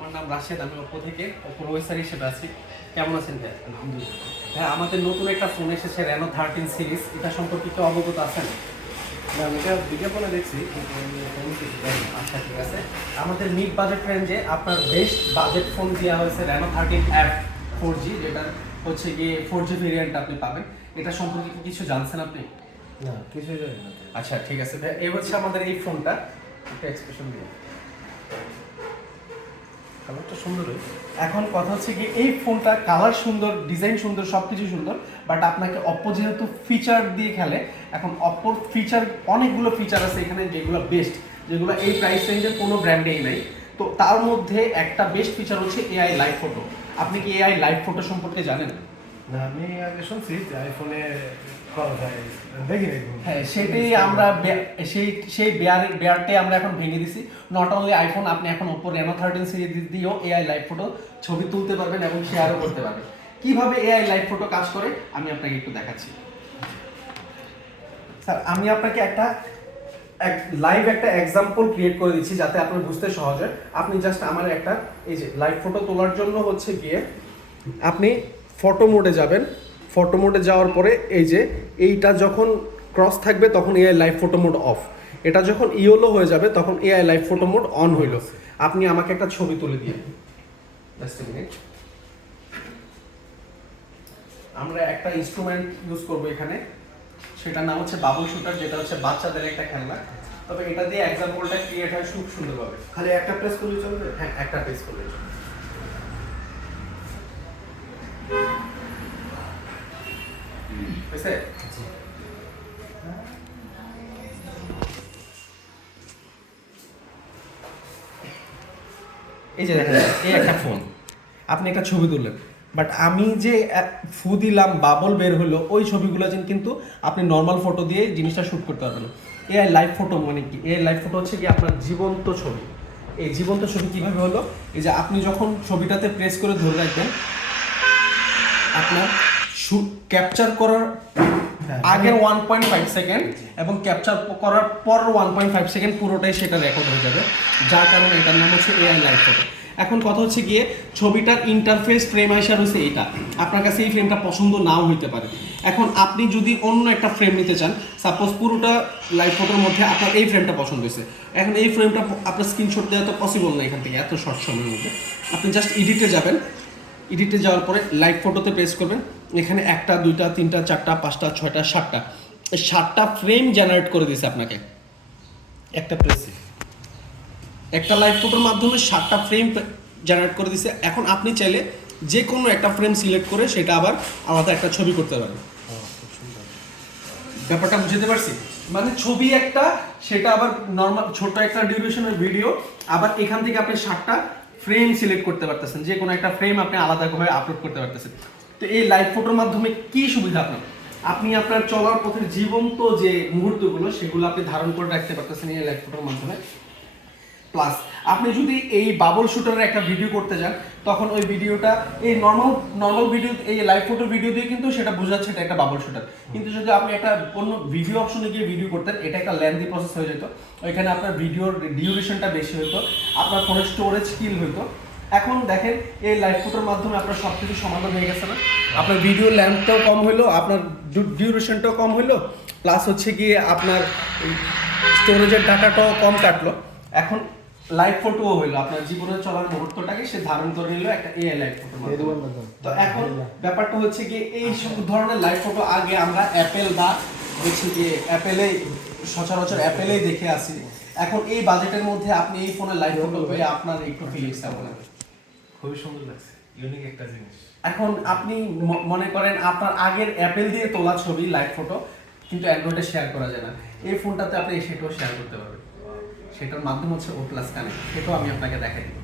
আমার নাম রাশেদ, আমি ওপো থেকে ওপোর ওয়েসার হিসেবে আছি। কেমন আছেন ভাই? আলহামদুলিল্লাহ। হ্যাঁ, আমাদের নতুন একটা ফোন এসেছে রেনো 13 সিরিজ, এটা সম্পর্কে কি অবগত আছেন? না, আমি এটা বিজ্ঞাপনে দেখছি কিন্তু আমি কোনো কিছু জানি না। আচ্ছা, ঠিক আছে। আমাদের মিড বাজেট রেঞ্জে আপনার বেস্ট বাজেট ফোন দেওয়া হয়েছে রেনো 13F 4G, যেটা হচ্ছে গিয়ে 4G ভেরিয়েন্ট আপনি পাবেন। এটা সম্পর্কে কি কিছু জানছেন আপনি? না, কিছুই জানি না। আচ্ছা, ঠিক আছে ভাই, এই হচ্ছে আমাদের এই ফোনটা। একটা এক্সপ্রেশন দিয়ে কালারটা সুন্দর হয়েছে। এখন কথা হচ্ছে কি, এই ফোনটা কালার সুন্দর, ডিজাইন সুন্দর, সব কিছু সুন্দর, বাট আপনাকে অপ্পো যেহেতু ফিচার দিয়ে খেলে, এখন অপ্পোর ফিচার অনেকগুলো ফিচার আছে এখানে যেগুলো বেস্ট, যেগুলো এই প্রাইস রেঞ্জের কোনো ব্র্যান্ডেই নাই। তো তার মধ্যে একটা বেস্ট ফিচার হচ্ছে এআই লাইভ ফটো। আপনি কি এআই লাইভ ফটো সম্পর্কে জানেন? না, আমি আগে শুনছি যে আইফোনে করা যায়, দেখি নাই কোনো। হ্যাঁ, সেটাই আমরা সেই বেয়ারটাই আমরা এখন ভেঙে দিছি। নট অনলি আইফোন, আপনি এখন ওপো রেনো 13 সিরিজ দিয়েও এআই লাইভ ফটো ছবি তুলতে পারবেন এবং শেয়ারও করতে পারবেন। কিভাবে এআই লাইভ ফটো কাজ করে আমি আপনাকে একটু দেখাচ্ছি। স্যার, আমি আপনাকে একটা লাইভ একটা এক্সাম্পল ক্রিয়েট করে দিচ্ছি যাতে আপনার বুঝতে সহজ হয়। আপনি জাস্ট আমার একটা এই যে লাইভ ফটো তোলার জন্য হচ্ছে গিয়ে আপনি ফটো মোডে যাবেন। ফটো মোডে যাওয়ার পরে এই যে এইটা যখন ক্রস থাকবে তখন AI live photo mode of, এটা যখন ইয়েলো হয়ে যাবে তখন AI live photo mode on হইল। আপনি আমাকে একটা ছবি তুলে দিয়ে জাস্ট এ মিনিট। আমরা একটা ইনস্ট্রুমেন্ট ইউজ করব এখানে, সেটার নাম হচ্ছে বাবল শুটার, যেটা হচ্ছে বাচ্চাদের একটা খেলনা। তবে এটা দিয়ে এক্সাম্পলটা ক্রিয়েট হয় খুব সুন্দরভাবে। খালি একটা প্রেস করলে চলবে? হ্যাঁ, একটা পেজ করলে হয়েছে। এই যে দেখেন, এই একটা ফোন, আপনি একটা ছবি তুললেন, বাট আমি যে ফু দিলাম বাবল বের হলো, ওই ছবিগুলো কিন্তু আপনি নর্মাল ফটো দিয়ে জিনিসটা শ্যুট করতে পারবেন না। এআই লাইভ ফটো মানে কি? এআই লাইভ ফটো হচ্ছে কি আপনার জীবন্ত ছবি। এই জীবন্ত ছবি কিভাবে হলো, এই যে আপনি যখন ছবিটাতে প্রেস করে ধরে রাখবেন, আপনার ক্যাপচার করার আগের 1.5 সেকেন্ড এবং ক্যাপচার করার পর 1.5 সেকেন্ড পুরোটাই সেটা রেকর্ড হয়ে যাবে, যার কারণে এটার নাম হচ্ছে এআই লাইভ ফটো। এখন কথা হচ্ছে গিয়ে ছবিটার ইন্টারফেস ফ্রেম আইসা রয়েছে এইটা, আপনার কাছে এই ফ্রেমটা পছন্দ নাও হইতে পারে। এখন আপনি যদি অন্য একটা ফ্রেম নিতে চান, সাপোজ পুরোটা লাইভ ফটোর মধ্যে আপনার এই ফ্রেমটা পছন্দ হয়েছে, এখন এই ফ্রেমটা আপনার স্ক্রিনশট দেওয়া তো পসিবল না এখান থেকে এত শর্ট সময়ের মধ্যে। আপনি জাস্ট এডিটে যাবেন, এডিটে যাওয়ার পরে লাইভ ফটোতে প্রেস করবেন, এখানে 1টা 2টা 3টা 4টা 5টা 6টা 7টা, এই 7টা ফ্রেম জেনারেট করে দিয়েছে আপনাকে একটা প্রেসে একটা লাইভ ফটোর মাধ্যমে 7টা ফ্রেম জেনারেট করে দিয়েছে। এখন আপনি চাইলে যে কোনো একটা ফ্রেম সিলেক্ট করে সেটা আবার আলাদা একটা ছবি করতে পারেন। খুব সুন্দর। ব্যাপারটা বুঝতে পারছি, মানে ছবি একটা, সেটা আবার নর্মাল ছোট একটা ডিউরেশনের ভিডিও, আবার এখান থেকে আপনি 7টা ফ্রেম সিলেক্ট করতে পারতেছেন, যে কোনো একটা ফ্রেম আপনি আলাদাভাবে আপলোড করতে পারতেছেন। তো এই লাইভ ফটোর মাধ্যমে কি সুবিধা আপনার, আপনি আপনার চলার পথের জীবন্ত যে মুহূর্তগুলো সেগুলো আপনি ধারণ করে রাখতে পারতেছেন এই লাইভ ফটোর মাধ্যমে। প্লাস আপনি যদি এই বাবল শুটারের একটা ভিডিও করতে যান, তখন ওই ভিডিওটা এই নর্মাল ভিডিও, এই লাইভ ফটোর ভিডিও দিয়ে কিন্তু সেটা বোঝাচ্ছে এটা একটা বাবল শুটার। কিন্তু যদি আপনি একটা অন্য ভিডিও অপশনে গিয়ে ভিডিও করতেন, এটা একটা লেন্থি প্রসেস হয়ে যেত, ওইখানে আপনার ভিডিওর ডিউরেশনটা বেশি হতো, আপনার ফোনের স্টোরেজ কিল হতো। এখন দেখেন এই লাইভ ফটোর মাধ্যমে আপনার সব কিছু সমাধান হয়ে গেছে না, আপনার ভিডিও লেন্থটাও কম হইলো, আপনার ডিউরেশনটাও কম হইলো, প্লাস হচ্ছে গিয়ে আপনার স্টোরেজের ডাটাটাও কম কাটলো। এখন লাইভ ফটোও হইলো, আপনার জীবনে চলার মুহূর্তটাকে সে ধারণ করে নিল একটা এআই লাইভ ফটোর মাধ্যমে। তো এখন ব্যাপারটা হচ্ছে কি, এই সব ধরনের লাইভ ফটো আগে আমরা অ্যাপেল বা হচ্ছে গিয়ে অ্যাপেলে সচরাচর অ্যাপেলেই দেখে আসি। এখন এই বাজেটের মধ্যে আপনি এই ফোনে লাইভ ফটো পেয়ে আপনার একটু ফিলিংসটা বলেন। খুবই সুন্দর লাগছে, ইউনিক একটা জিনিস। এখন আপনি মনে করেন আপনার আগের অ্যাপেল দিয়ে তোলা ছবি লাইভ ফটো কিন্তু অ্যান্ড্রয়েডে শেয়ার করা যায় না, এই ফোনটাতে আপনি সেটাও শেয়ার করতে পারবেন। সেটার মাধ্যম হচ্ছে ও প্লাস কানেক্ট, সেটাও আমি আপনাকে দেখাই দিব।